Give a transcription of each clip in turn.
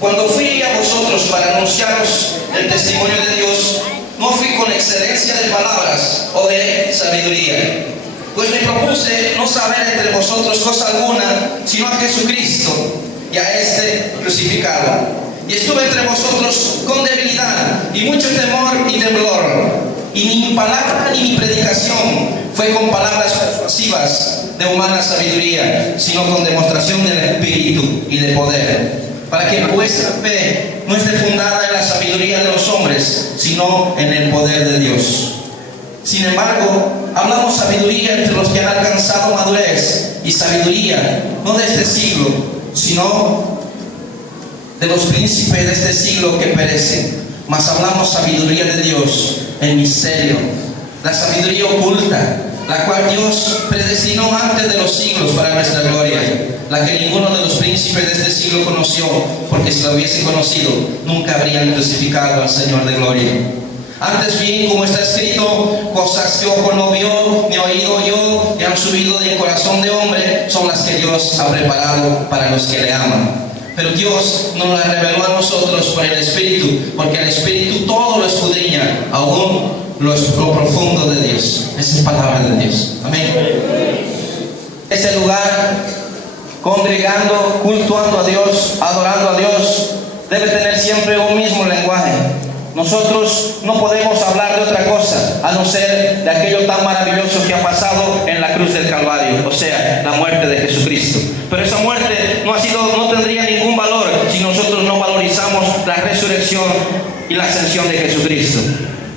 Cuando fui a vosotros para anunciaros el testimonio de Dios, no fui con excelencia de palabras o de sabiduría, pues me propuse no saber entre vosotros cosa alguna, sino a Jesucristo y a este crucificado. Y estuve entre vosotros con debilidad y mucho temor y temblor. Y ni mi palabra ni mi predicación fue con palabras persuasivas de humana sabiduría, sino con demostración del Espíritu y de poder, para que vuestra fe no esté fundada en la sabiduría de los hombres, sino en el poder de Dios. Sin embargo, hablamos sabiduría entre los que han alcanzado madurez, y sabiduría no de este siglo, sino de los príncipes de este siglo que perecen. Mas hablamos sabiduría de Dios en misterio, la sabiduría oculta, la cual Dios predestinó antes de los siglos para nuestra gloria, la que ninguno de los príncipes de este siglo conoció, porque si lo hubiese conocido, nunca habrían crucificado al Señor de gloria. Antes bien, como está escrito, cosas que ojo no vio, ni oído oyó, que han subido del corazón de hombre, son las que Dios ha preparado para los que le aman. Pero Dios nos la reveló a nosotros por el Espíritu, porque el Espíritu todo lo escudriña, aún lo profundo de Dios. Esa es palabra de Dios. Amén. Ese lugar, congregando, cultuando a Dios, adorando a Dios, debe tener siempre un mismo lenguaje. Nosotros no podemos hablar de otra cosa a no ser de aquello tan maravilloso que ha pasado en la cruz del Calvario, o sea, la muerte de Jesucristo. Pero esa muerte no tendría ningún valor si nosotros no valorizamos la resurrección y la ascensión de Jesucristo.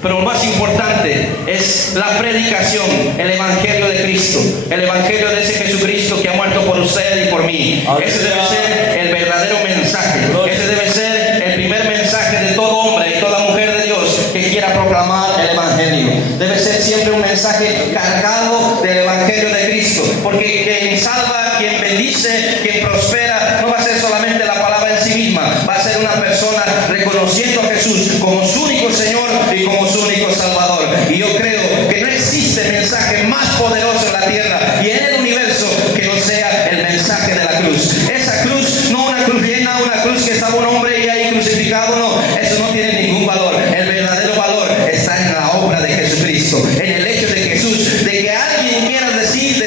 Pero lo más importante es la predicación, el Evangelio de Cristo, el Evangelio de ese Jesucristo que ha muerto por usted y por mí. Ese debe ser el verdadero mensaje. Ese debe ser el primer mensaje de todo hombre y toda mujer de Dios que quiera proclamar el Evangelio. Debe ser siempre un mensaje cargado del Evangelio de Cristo, porque quien salva, quien bendice, quien prospera, no va a ser solamente la palabra en sí misma, va a ser una persona reconociendo a Jesús como su único Señor y como su único Salvador. Y yo creo que no existe mensaje más poderoso en la tierra y en el universo que no sea el mensaje de la cruz. Esa cruz, no una cruz llena, una cruz que estaba un hombre y ahí crucificado, no, eso no tiene ningún valor. El verdadero valor está en la obra de Jesucristo, en el hecho de Jesús, de que alguien quiera decidir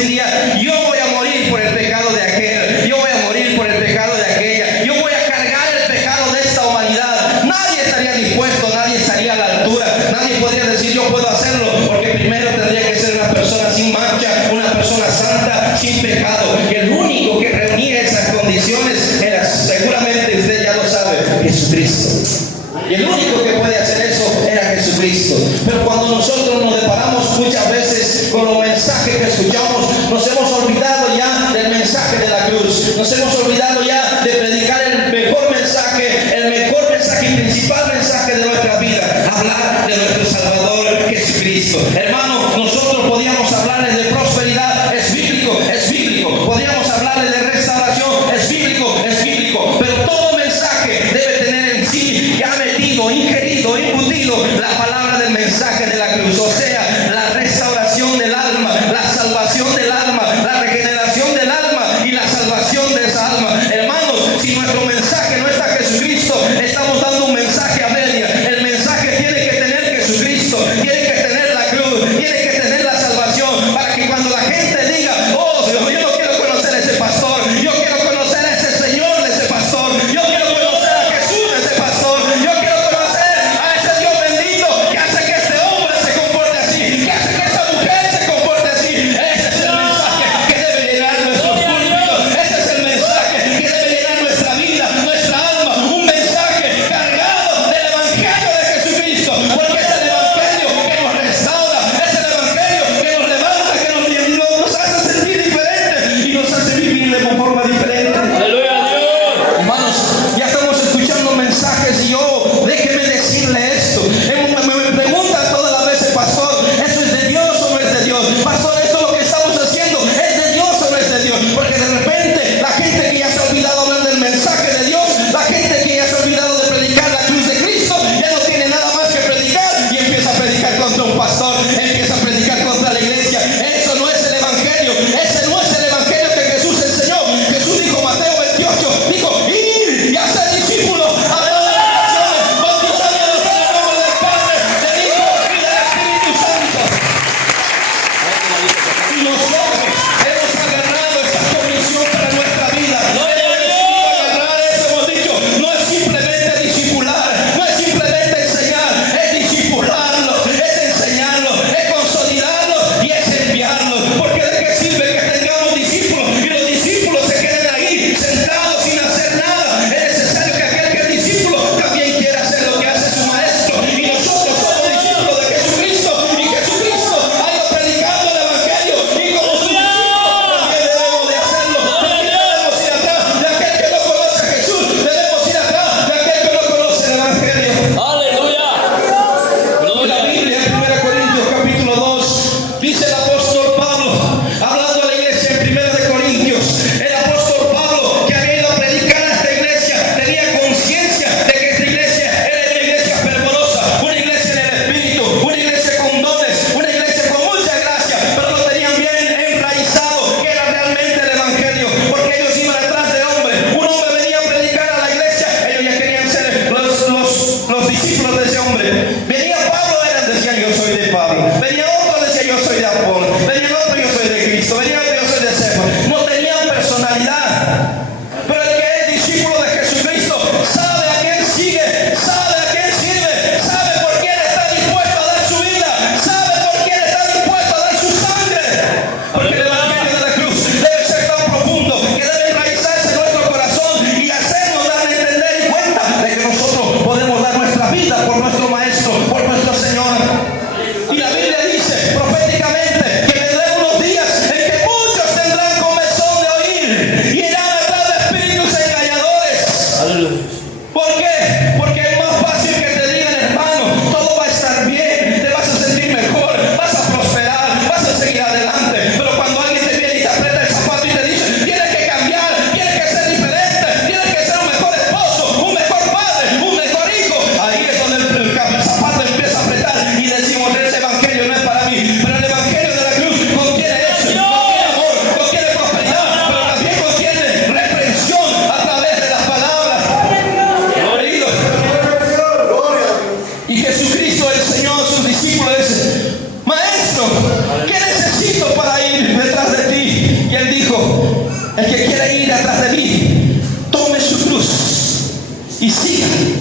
un día, yo voy a morir por el pecado de aquel, yo voy a morir por el pecado de aquella, yo voy a cargar el pecado de esta humanidad. Nadie estaría dispuesto, nadie estaría a la altura, nadie podría decir yo puedo hacerlo, porque primero tendría que ser una persona sin mancha, una persona santa, sin pecado. Y el único que reunía esas condiciones era, seguramente usted ya lo sabe, Jesucristo. Y el único que puede hacer eso era Jesucristo. Pero cuando nosotros nos deparamos muchas veces con los mensajes que escuchamos, nos hemos olvidado ya del mensaje de la cruz. Nos hemos olvidado ya de predicar el mejor mensaje y principal mensaje de nuestra vida. Hablar de nuestro Salvador Jesucristo. Hermano, nosotros podíamos hablarles de prosperidad, es bíblico. Podíamos hablarles de restauración, es bíblico. Pero todo mensaje debe tener en sí ya metido, ingerido, embutido la palabra del mensaje de la cruz, o sea, la restauración del alma, la salvación del alma, la regeneración del alma y la salvación de esa alma. Hermanos, si nuestro mensaje no está Jesucristo, estamos dando un mensaje a media. El mensaje tiene que tener Jesucristo, tiene que tener la cruz, tiene y sigan.